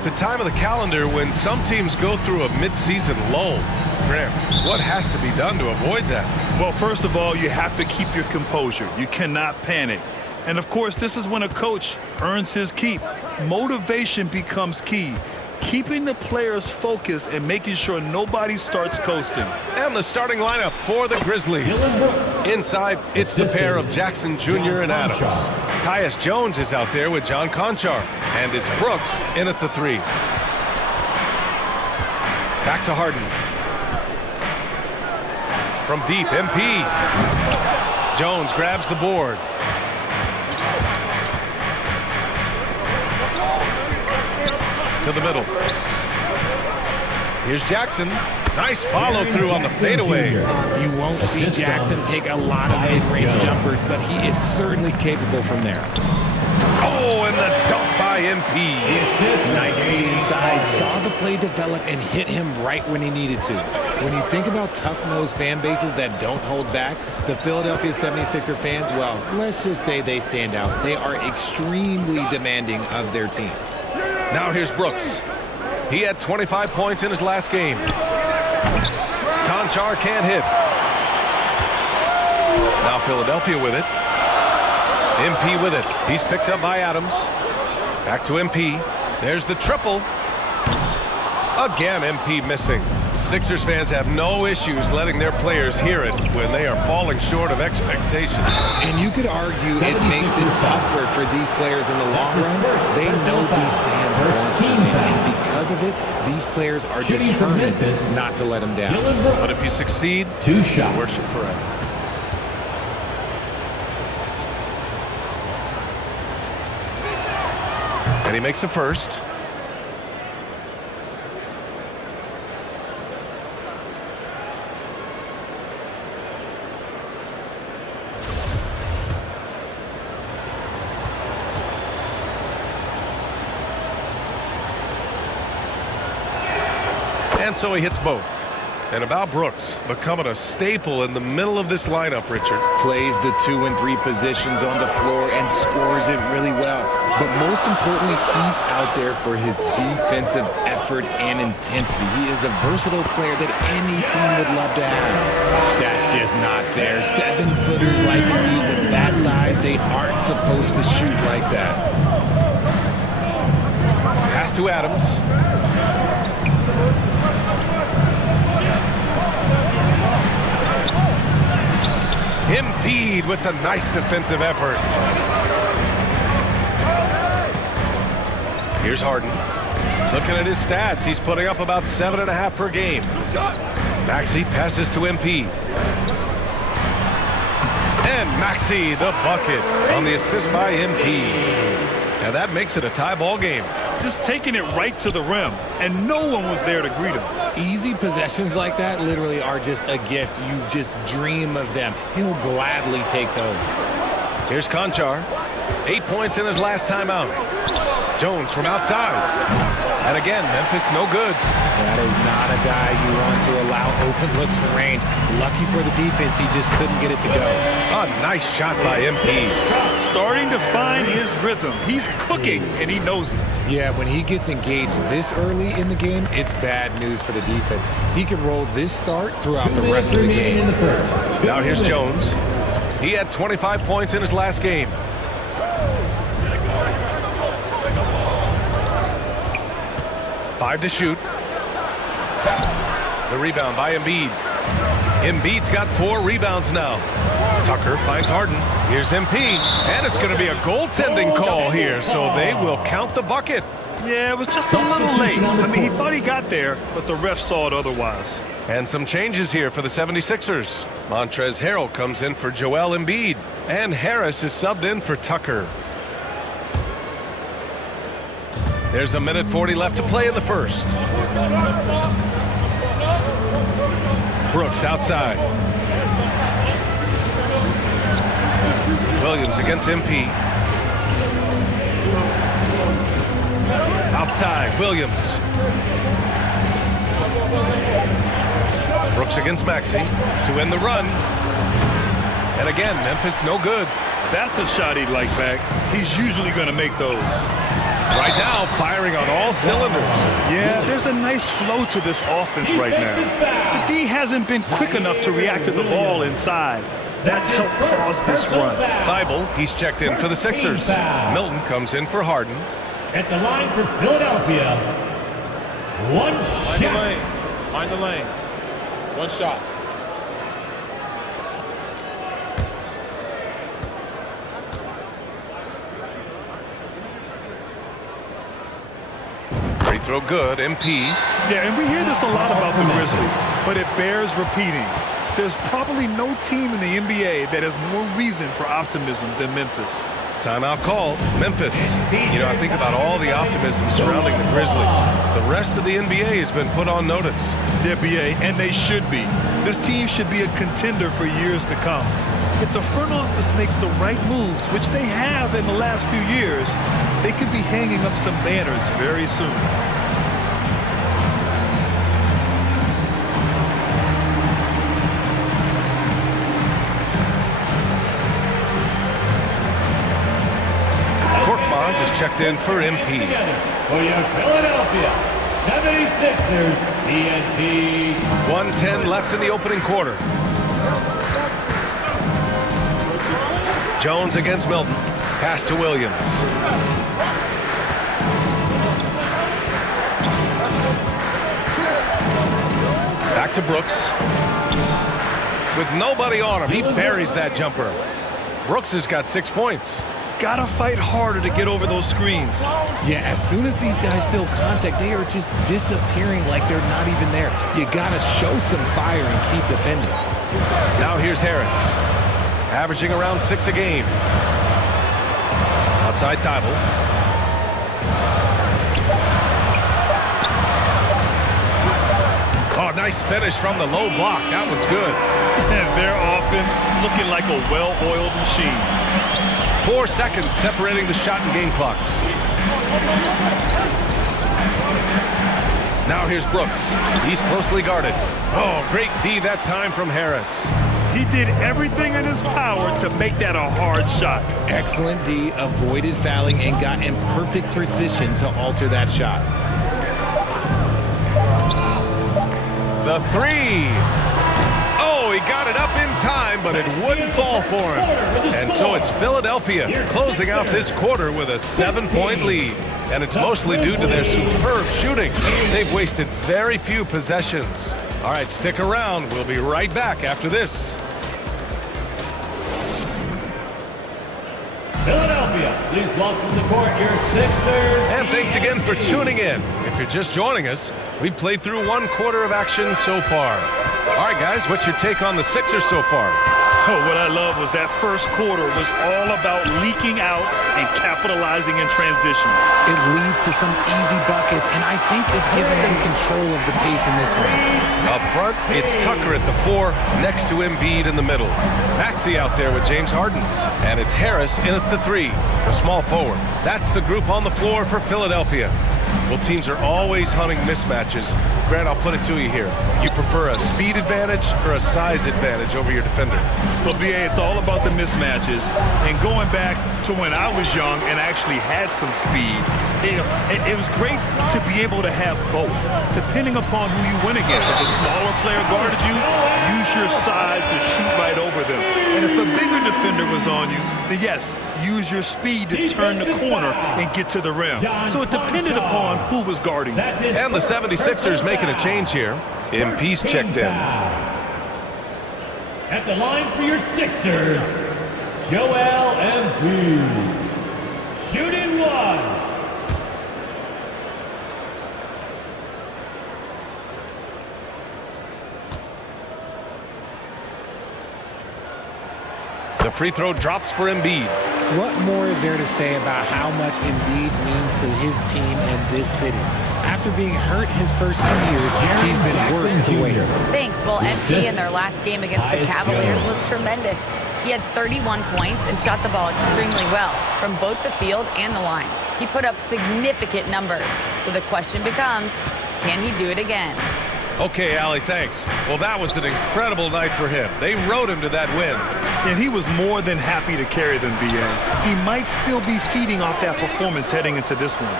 at the time of the calendar when some teams go through a mid-season lull. Graham, what has to be done to avoid that? Well, first of all, you have to keep your composure. You cannot panic. And, of course, this is when a coach earns his keep. Motivation becomes key. Keeping the players focused and making sure nobody starts coasting. And the starting lineup for the Grizzlies. Inside, it's the pair of Jackson Jr. and Adams. Tyus Jones is out there with John Conchar. And it's Brooks in at the 3. Back to Harden. From deep, MP. Jones grabs the board. To the middle. Here's Jackson. Nice follow through on the fadeaway. You won't see Jackson take a lot of mid-range jumpers, but he is certainly capable from there. Oh, and the dunk by MP. Nice feed inside. Saw the play develop and hit him right when he needed to. When you think about tough-nosed fan bases that don't hold back, the Philadelphia 76er fans, well, let's just say they stand out. They are extremely demanding of their team. Now here's Brooks. He had 25 points in his last game. Conchar can't hit. Now Philadelphia with it. MP with it. He's picked up by Adams. Back to MP. There's the triple. Again, MP missing. Sixers fans have no issues letting their players hear it when they are falling short of expectations. And you could argue it makes it tougher for these players in the long run. They know these fans want to win, and because of it, these players are determined not to let them down. But if you succeed, you worship forever. And he makes a first. And so he hits both. And about Brooks, becoming a staple in the middle of this lineup, Richard. Plays the 2 and 3 positions on the floor and scores it really well. But most importantly, he's out there for his defensive effort and intensity. He is a versatile player that any team would love to have. That's just not fair. 7-footers like Embiid with that size, they aren't supposed to shoot like that. Pass to Adams. Embiid with the nice defensive effort. Here's Harden. Looking at his stats, he's putting up about 7.5 per game. Maxey passes to MP. And Maxey, the bucket on the assist by MP. Now that makes it a tie ball game. Just taking it right to the rim, and no one was there to greet him. Easy possessions like that literally are just a gift. You just dream of them. He'll gladly take those. Here's Conchar. 8 points in his last timeout. Jones from outside. And again, Memphis no good. That is not a guy you want to allow open looks from range. Lucky for the defense, he just couldn't get it to go. A nice shot by MP. Starting to find his rhythm. He's cooking, and he knows it. Yeah, when he gets engaged this early in the game, it's bad news for the defense. He can roll this start throughout the rest of the game. Now here's Jones. He had 25 points in his last game. Five to shoot. The rebound by Embiid. Embiid's got 4 rebounds now. Tucker finds Harden. Here's MP. And it's going to be a goaltending call here, so they will count the bucket. Yeah, it was just a little late. I mean, he thought he got there, but the ref saw it otherwise. And some changes here for the 76ers. Montrezl Harrell comes in for Joel Embiid. And Harris is subbed in for Tucker. There's 1:40 left to play in the first. Brooks outside. Williams against MP. Outside, Williams. Brooks against Maxey to end the run. And again, Memphis no good. That's a shot he'd like back. He's usually going to make those. Right now, firing on all cylinders. Yeah, there's a nice flow to this offense right now. The D hasn't been quick enough to react to the ball inside. That's helped cause this run. Thibault, he's checked in for the Sixers. Milton comes in for Harden. At the line for Philadelphia, one shot. Find the lanes. One shot. Free throw good, MP. Yeah, and we hear this a lot about the Grizzlies, but it bears repeating. There's probably no team in the NBA that has more reason for optimism than Memphis. Timeout call, Memphis. You know, I think about all the optimism surrounding the Grizzlies. The rest of the NBA has been put on notice. The NBA, and they should be. This team should be a contender for years to come. If the front office makes the right moves, which they have in the last few years, they could be hanging up some banners very soon. Is checked in for MP. For your Philadelphia 76ers, TNT. 1:10 left in the opening quarter. Jones against Milton. Pass to Williams. Back to Brooks. With nobody on him, he buries that jumper. Brooks has got 6 points. Gotta fight harder to get over those screens. Yeah, as soon as these guys feel contact, they are just disappearing like they're not even there. You gotta show some fire and keep defending. Now here's Harris. Averaging around 6 a game. Outside Thibault. Oh, nice finish from the low block. That one's good. And their offense looking like a well-oiled machine. 4 seconds separating the shot and game clocks. Now here's Brooks. He's closely guarded. Oh, great D that time from Harris. He did everything in his power to make that a hard shot. Excellent D, avoided fouling, and got in perfect position to alter that shot. The three. Oh, he got it up in time, but it wouldn't fall for him. And so it's Philadelphia closing out this quarter with a 7-point lead. And it's mostly due to their superb shooting. They've wasted very few possessions. All right, stick around. We'll be right back after this. Philadelphia, please welcome to court your Sixers. And thanks again for tuning in. If you're just joining us, we've played through 1 quarter of action so far. All right, guys, what's your take on the Sixers so far? Oh, what I love was that first quarter was all about leaking out and capitalizing in transition. It leads to some easy buckets, and I think it's given them control of the pace in this one. Up front, it's Tucker at the 4, next to Embiid in the middle. Maxey out there with James Harden. And it's Harris in at the 3, the small forward. That's the group on the floor for Philadelphia. Well, teams are always hunting mismatches. Grant, I'll put it to you here. You prefer a speed advantage or a size advantage over your defender? So, BA, it's all about the mismatches. And going back to when I was young and actually had some speed, it was great to be able to have both, depending upon who you went against. If a smaller player guarded you, use your size to shoot right over them. And if a bigger defender was on you, then yes, use your speed to turn the corner and get to the rim. So it depended upon who was guarding you. And the 76ers making a change here. MP's checked in. At the line for your Sixers, Joel Embiid. Shooting 1. The free throw drops for Embiid. What more is there to say about how much Embiid means to his team and this city? After being hurt his first 2 years, he's been worth the wait. Thanks. Well, MP in their last game against the Cavaliers was tremendous. He had 31 points and shot the ball extremely well from both the field and the line. He put up significant numbers. So the question becomes, can he do it again? Okay, Allie, thanks. Well, that was an incredible night for him. They rode him to that win. And he was more than happy to carry them, B.A. He might still be feeding off that performance heading into this one.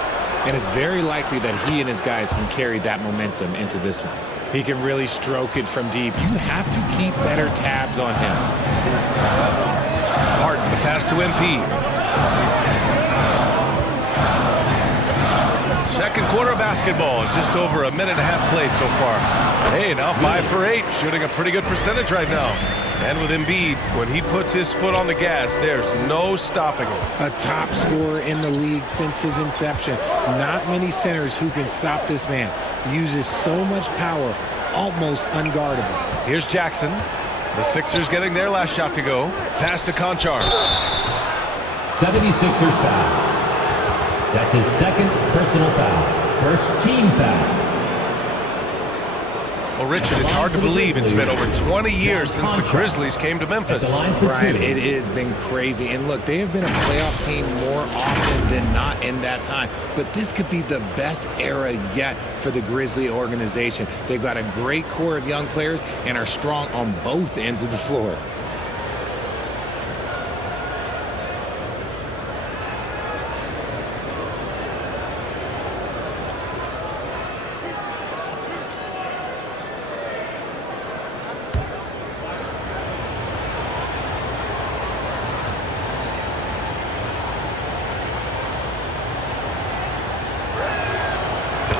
And it's very likely that he and his guys can carry that momentum into this one. He can really stroke it from deep. You have to keep better tabs on him. Harden, the pass to MP. Second quarter of basketball. Just over a minute and a half played so far. Hey, now 5 for 8. Shooting a pretty good percentage right now. And with Embiid, when he puts his foot on the gas, there's no stopping him. A top scorer in the league since his inception. Not many centers who can stop this man. Uses so much power, almost unguardable. Here's Jackson. The Sixers getting their last shot to go. Pass to Conchar. 76ers foul. That's his second personal foul. First team foul. Well, Richard, it's hard to believe it's been over 20 years since the Grizzlies came to Memphis. Brian, it has been crazy. And look, they have been a playoff team more often than not in that time. But this could be the best era yet for the Grizzly organization. They've got a great core of young players and are strong on both ends of the floor.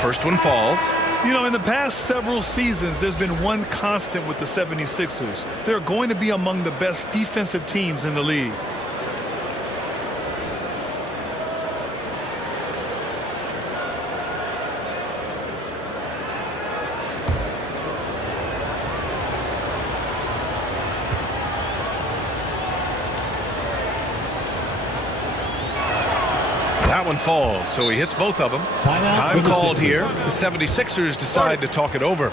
First one falls. You know, in the past several seasons, there's been one constant with the 76ers. They're going to be among the best defensive teams in the league. That one falls, so he hits both of them. Time called here. The 76ers decide to talk it over.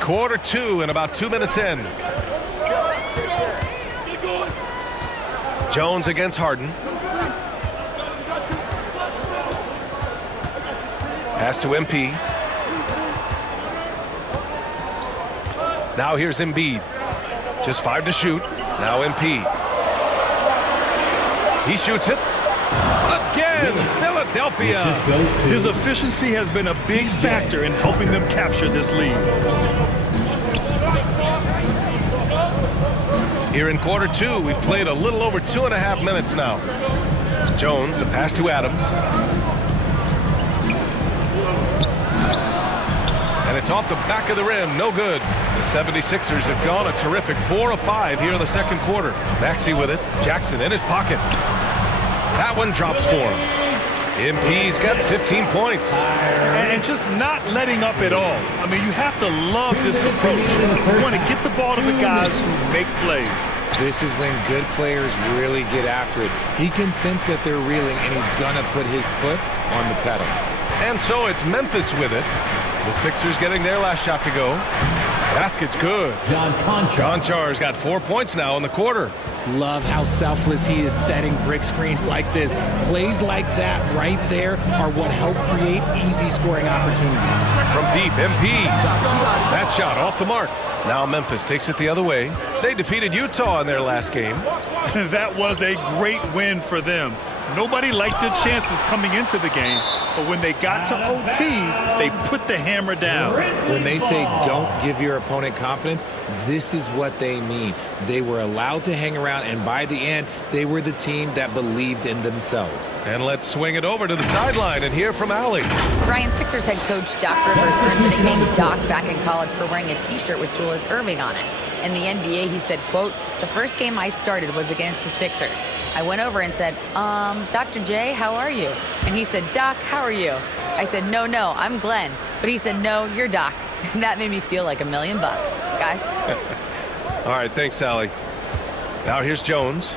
Quarter 2 and about 2 minutes in. Jones against Harden. Pass to MP. Now here's Embiid. Just 5 to shoot. Now MP. He shoots it. Again, Philadelphia. His efficiency has been a big factor in helping them capture this lead. Here in quarter 2, we've played a little over 2.5 minutes now. Jones, the pass to Adams. And it's off the back of the rim, no good. The 76ers have gone a terrific 4 of 5 here in the second quarter. Maxey with it, Jackson in his pocket. That one drops for him. MP's got 15 points. And just not letting up at all. I mean, you have to love this approach. You want to get the ball to the guys who make plays. This is when good players really get after it. He can sense that they're reeling, and he's going to put his foot on the pedal. And so it's Memphis with it. The Sixers getting their last shot to go. Basket's good. Conchar's got 4 points now in the quarter. Love how selfless he is setting brick screens like this. Plays like that right there are what help create easy scoring opportunities. From deep, MP. That shot off the mark. Now Memphis takes it the other way. They defeated Utah in their last game. That was a great win for them. Nobody liked their chances coming into the game, but when they got to OT, they put the hammer down. When they say don't give your opponent confidence, this is what they mean. They were allowed to hang around, and by the end, they were the team that believed in themselves. And let's swing it over to the sideline and hear from Allie. Brian, Sixers head coach Doc Rivers earned the nickname Doc back in college for wearing a T-shirt with Julius Erving on it. In the NBA, he said, quote, "The first game I started was against the Sixers. I went over and said, Dr. J, how are you?" And he said, "Doc, how are you?" I said, no, I'm Glenn." But he said, "No, you're Doc." And that made me feel like $1 million, guys. All right, thanks, Sally. Now here's Jones.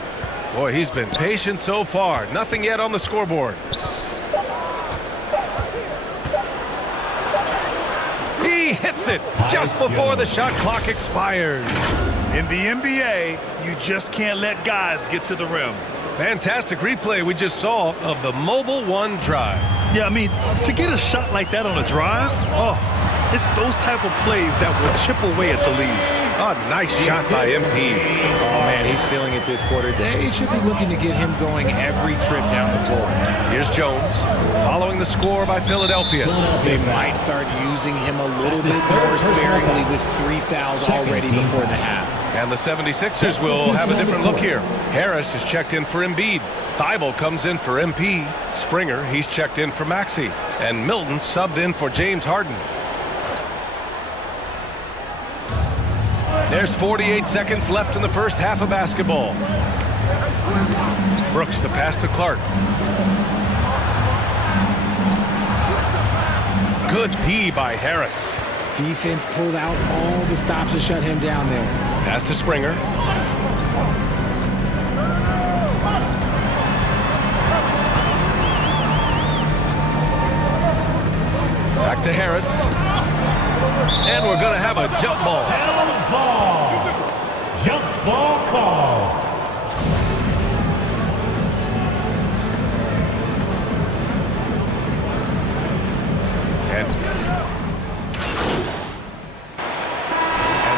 Boy, he's been patient so far. Nothing yet on the scoreboard. He hits it just before the shot clock expires. In the NBA, you just can't let guys get to the rim. Fantastic replay we just saw of the Mobile One drive. Yeah, I mean, to get a shot like that on a drive, it's those type of plays that will chip away at the lead. Oh, nice shot by MP. Oh, man, he's feeling it this quarter. They should be looking to get him going every trip down the floor. Here's Jones, following the score by Philadelphia. They might start using him a little bit more sparingly with 3 fouls already before the half. And the 76ers will have a different look here. Harris is checked in for Embiid. Thibault comes in for MP. Springer, he's checked in for Maxey. And Milton subbed in for James Harden. There's 48 seconds left in the first half of basketball. Brooks, the pass to Clark. Good D by Harris. Defense pulled out all the stops to shut him down there. Pass to Springer. Back to Harris. And we're going to have a jump ball. Jump ball call. And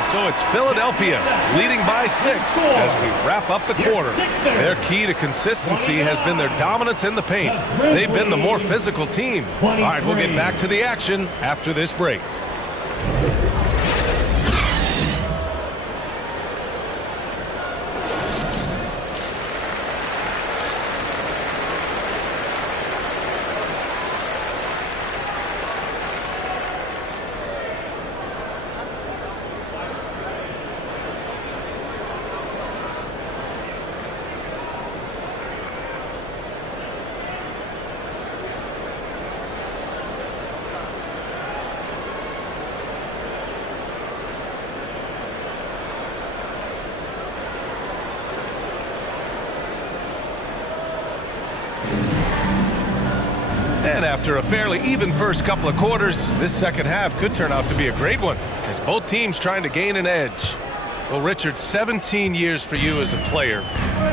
so it's Philadelphia leading by 6 as we wrap up the quarter. Their key to consistency has been their dominance in the paint. They've been the more physical team. All right, we'll get back to the action after this break. And after a fairly even first couple of quarters, this second half could turn out to be a great one as both teams trying to gain an edge. Well, Richard, 17 years for you as a player.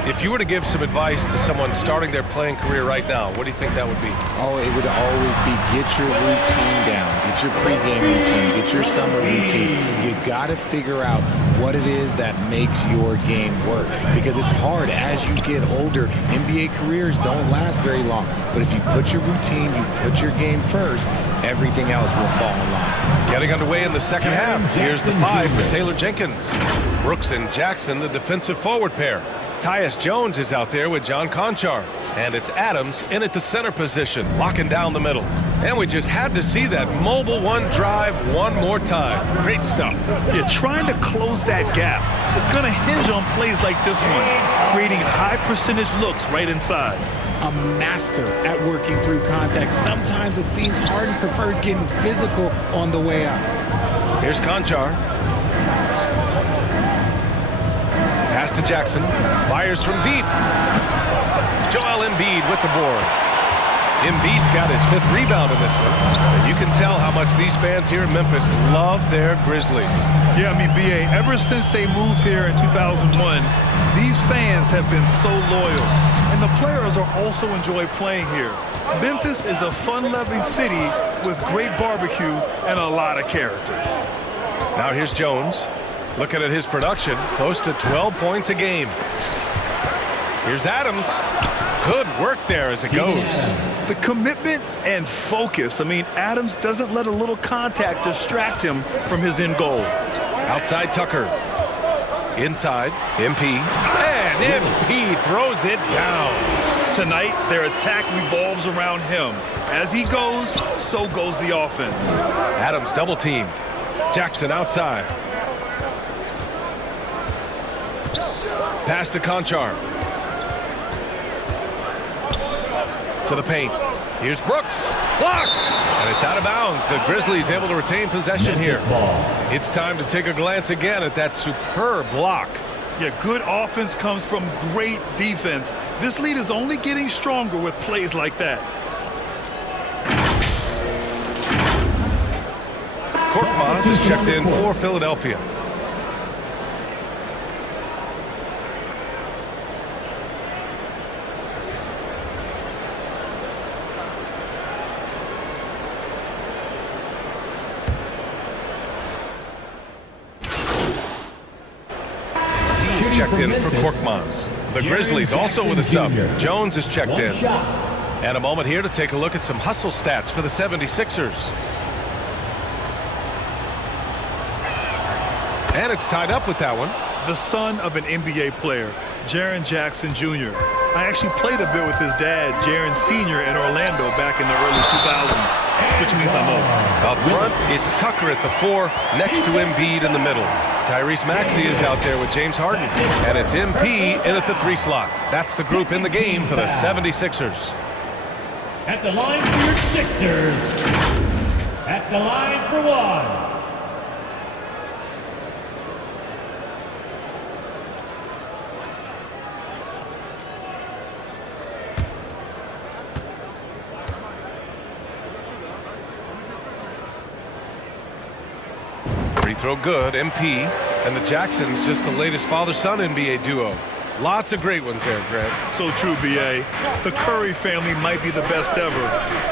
If you were to give some advice to someone starting their playing career right now, what do you think that would be? Oh, it would always be get your routine down. Get your pregame routine. Get your summer routine. You got to figure out what it is that makes your game work. Because it's hard as you get older. NBA careers don't last very long. But if you put your routine, you put your game first, everything else will fall in line. Getting underway in the second half. Here's the 5 for Taylor Jenkins. Brooks and Jackson, the defensive forward pair. Tyus Jones is out there with John Conchar. And it's Adams in at the center position, locking down the middle. And we just had to see that Mobile One drive one more time. Great stuff. You're trying to close that gap. It's going to hinge on plays like this one, creating high percentage looks right inside. A master at working through contact. Sometimes it seems Harden prefers getting physical on the way up. Here's Conchar. Pass to Jackson. Fires from deep. Joel Embiid with the board. Embiid's got his 5th rebound in this one. And you can tell how much these fans here in Memphis love their Grizzlies. Yeah, I mean, BA, ever since they moved here in 2001, these fans have been so loyal. And the players are also enjoy playing here. Memphis is a fun-loving city with great barbecue and a lot of character. Now here's Jones. Looking at his production, close to 12 points a game. Here's Adams. Good work there as it goes. The commitment and focus. I mean, Adams doesn't let a little contact distract him from his end goal. Outside Tucker. Inside, MP. And MP throws it down. Tonight, their attack revolves around him. As he goes, so goes the offense. Adams double teamed. Jackson outside. Pass to Conchar. To the paint. Here's Brooks. Blocked! And it's out of bounds. The Grizzlies able to retain possession here. It's time to take a glance again at that superb block. Yeah, good offense comes from great defense. This lead is only getting stronger with plays like that. Korkmaz is checked in for Philadelphia. Checked in for Korkmaz. The Grizzlies also with a sub. Jones is checked in. And a moment here to take a look at some hustle stats for the 76ers. And it's tied up with that one. The son of an NBA player, Jaren Jackson Jr. I actually played a bit with his dad, Jaren Sr. in Orlando back in the early 2000s, which means I'm old. Up front, it's Tucker at the 4, next to Embiid in the middle. Tyrese Maxey is out there with James Harden. And it's MP in at the 3 slot. That's the group in the game for the 76ers. At the line for your Sixers. At the line for one. 3 throw good, MP. And the Jacksons just the latest father-son NBA duo. Lots of great ones there, Greg. So true, B.A. The Curry family might be the best ever.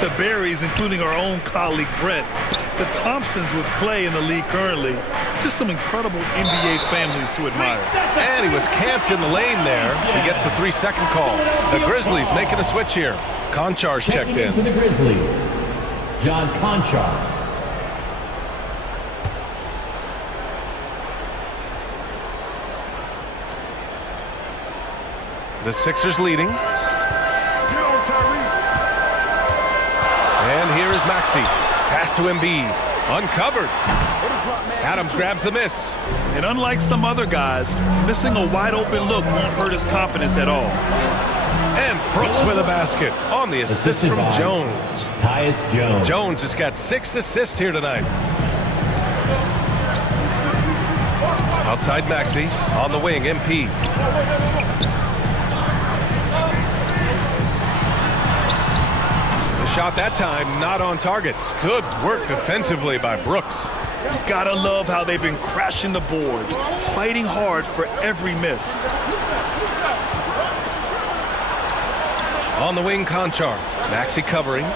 The Berrys, including our own colleague Brent. The Thompsons with Clay in the league currently. Just some incredible NBA families to admire. And he was camped in the lane there. He gets a 3-second call. The Grizzlies making a switch here. Konchar's checked in. For the Grizzlies, John Konchar. The Sixers leading. And here is Maxey. Pass to Embiid. Uncovered. Adams grabs the miss. And unlike some other guys, missing a wide open look won't hurt his confidence at all. And Brooks with a basket on the assist from Jones. Tyus Jones. Jones has got 6 assists here tonight. Outside Maxey. On the wing, MP. Shot that time, not on target. Good work defensively by Brooks. Gotta love how they've been crashing the boards, fighting hard for every miss. On the wing, Konchar. Maxey covering.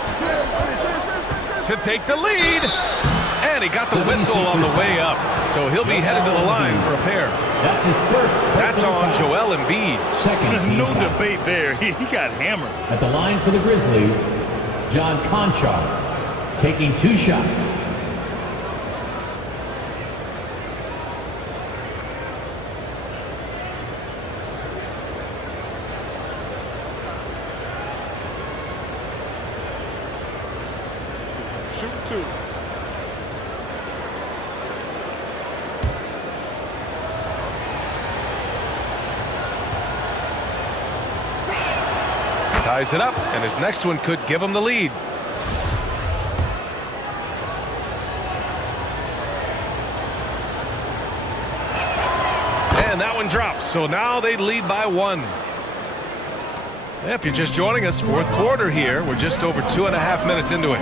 To take the lead. And he got the whistle on the way up. So he'll be headed to the line for a pair. That's his first. That's on Joel Embiid. Second. No debate there. He got hammered. At the line for the Grizzlies, John Konchar taking 2 shots. Shoot 2. Ties it up, and his next one could give him the lead. And that one drops, so now they lead by 1. If you're just joining us, 4th quarter here. We're just over 2.5 minutes into it.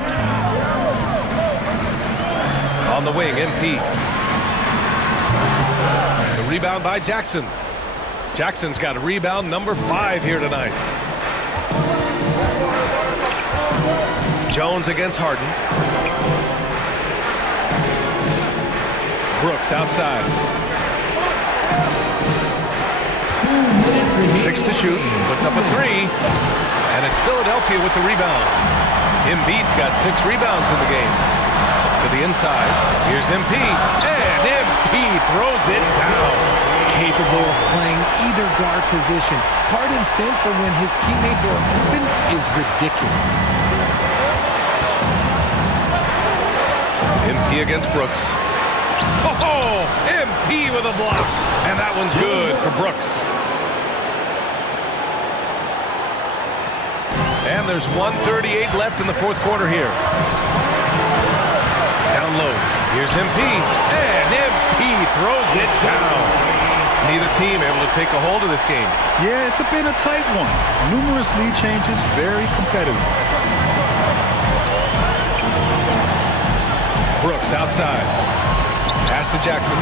On the wing, MP. The rebound by Jackson. Jackson's got a rebound number 5 here tonight. Jones against Harden. Brooks outside. 6 to shoot. Puts up a 3. And it's Philadelphia with the rebound. Embiid's got 6 rebounds in the game. To the inside. Here's MP. And MP throws it down. Capable of playing either guard position. Harden's sense for when his teammates are open is ridiculous. MP against Brooks. Oh, MP with a block. And that one's good for Brooks. And there's 1:38 left in the fourth quarter here. Down low. Here's MP. And MP throws it down. Neither team able to take a hold of this game. Yeah, it's been a tight one. Numerous lead changes, very competitive. Brooks outside. Pass to Jackson.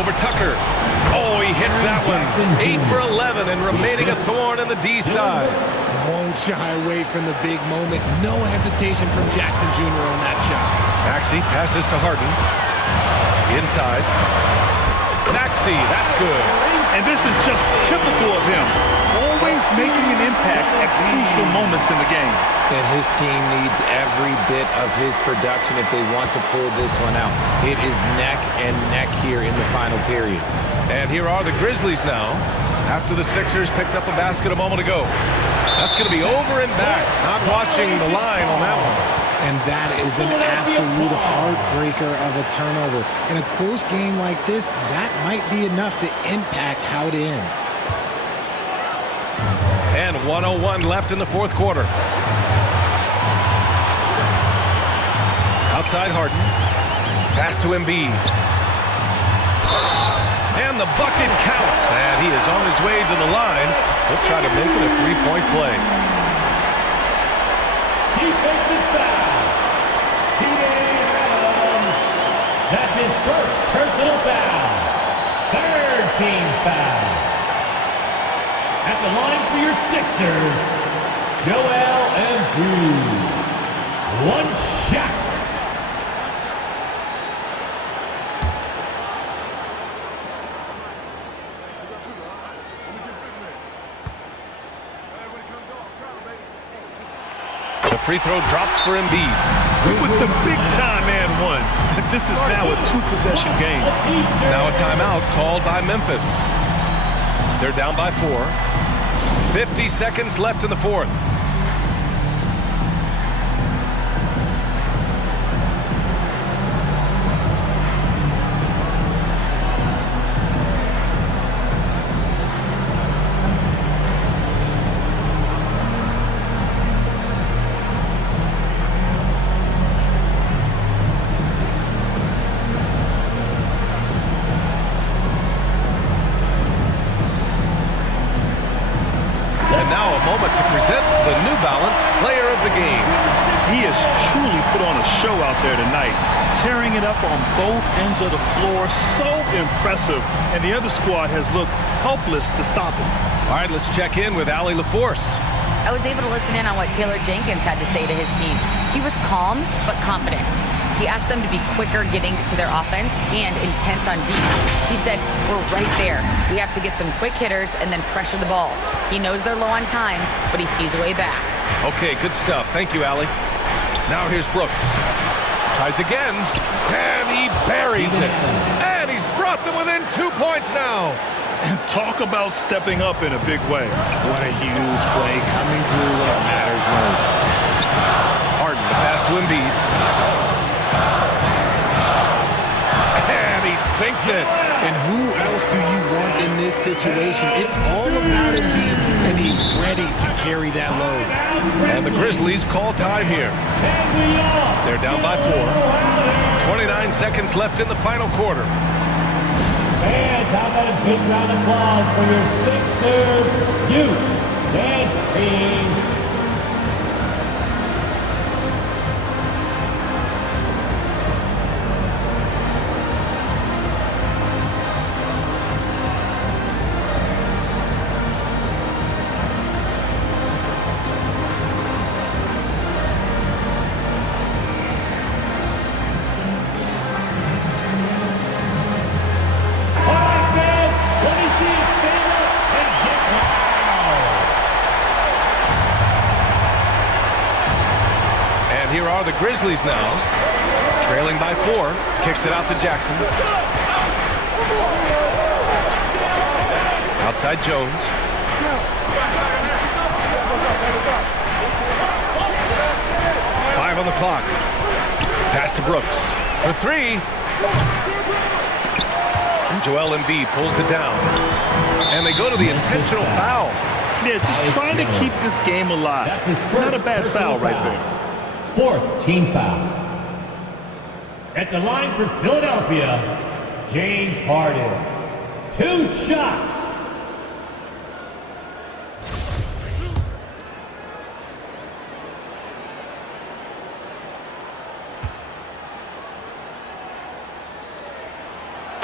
Over Tucker. Oh, he hits that one. 8 for 11 and remaining a thorn in the D side. Won't shy away from the big moment. No hesitation from Jackson Jr. on that shot. Maxey passes to Harden. Inside. Maxey, that's good. And this is just typical of him. Always making an impact at crucial moments in the game. And his team needs every bit of his production if they want to pull this one out. It is neck and neck here in the final period. And here are the Grizzlies now, after the Sixers picked up a basket a moment ago. That's going to be over and back. Not watching the line on that one. And that is an absolute heartbreaker of a turnover. In a close game like this, that might be enough to impact how it ends. And 1:01 left in the fourth quarter. Outside Harden. Pass to Embiid. And the bucket counts. And he is on his way to the line. He'll try to make it a three-point play. Defensive foul. That's his first personal foul. Third team foul. At the line for your Sixers, Joel Embiid. One shot. The free throw drops for Embiid. With the big-time and one. This is now a two-possession game. Now a timeout called by Memphis. They're down by 4. 50 seconds left in the fourth. To present the New Balance Player of the Game. He has truly put on a show out there tonight, tearing it up on both ends of the floor. So impressive, and the other squad has looked helpless to stop him. All right, let's check in with Allie LaForce. I was able to listen in on what Taylor Jenkins had to say to his team. He was calm but confident. He asked them to be quicker getting to their offense and intense on defense. He said, we're right there. We have to get some quick hitters and then pressure the ball. He knows they're low on time, but he sees a way back. Okay, good stuff. Thank you, Allie. Now here's Brooks. Tries again, and he buries it. And he's brought them within 2 points now. And talk about stepping up in a big way. What a huge play coming through when it matters most. Harden, the pass to Embiid. And he sinks it. And who else do you want in this situation? It's all about Embiid, and he's ready to carry that load. And the Grizzlies call time here. They're down by 4. 29 seconds left in the final quarter. And how about a big round of applause for your Sixers youth dance team. Here are the Grizzlies now, trailing by 4. Kicks it out to Jackson. Outside Jones. Five on the clock. Pass to Brooks for 3. And Joel Embiid pulls it down. And they go to the intentional foul. Yeah, just trying to keep this game alive. That's his first Not a bad foul right foul. there. Fourth team foul. At the line for Philadelphia, James Harden. 2 shots.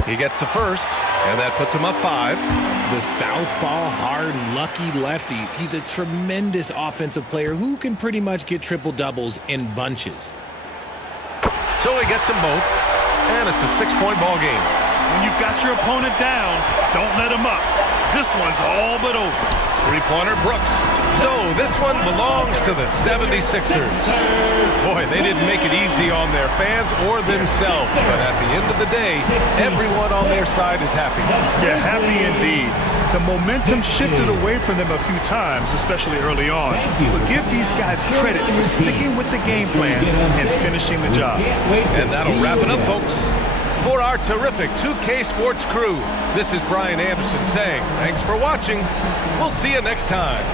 He gets the first, and that puts him up 5. The southpaw, hard, lucky lefty. He's a tremendous offensive player who can pretty much get triple-doubles in bunches. So he gets them both, and it's a 6-point ball game. When you've got your opponent down, don't let him up. This one's all but over. 3-pointer Brooks. So this one belongs to the 76ers. Boy, they didn't make it easy on their fans or themselves, but at the end of the day, everyone on their side is happy. Yeah, happy indeed. The momentum shifted away from them a few times, especially early on. But give these guys credit for sticking with the game plan and finishing the job. And that'll wrap it up, folks. For our terrific 2K Sports crew, this is Brian Anderson saying thanks for watching. We'll see you next time.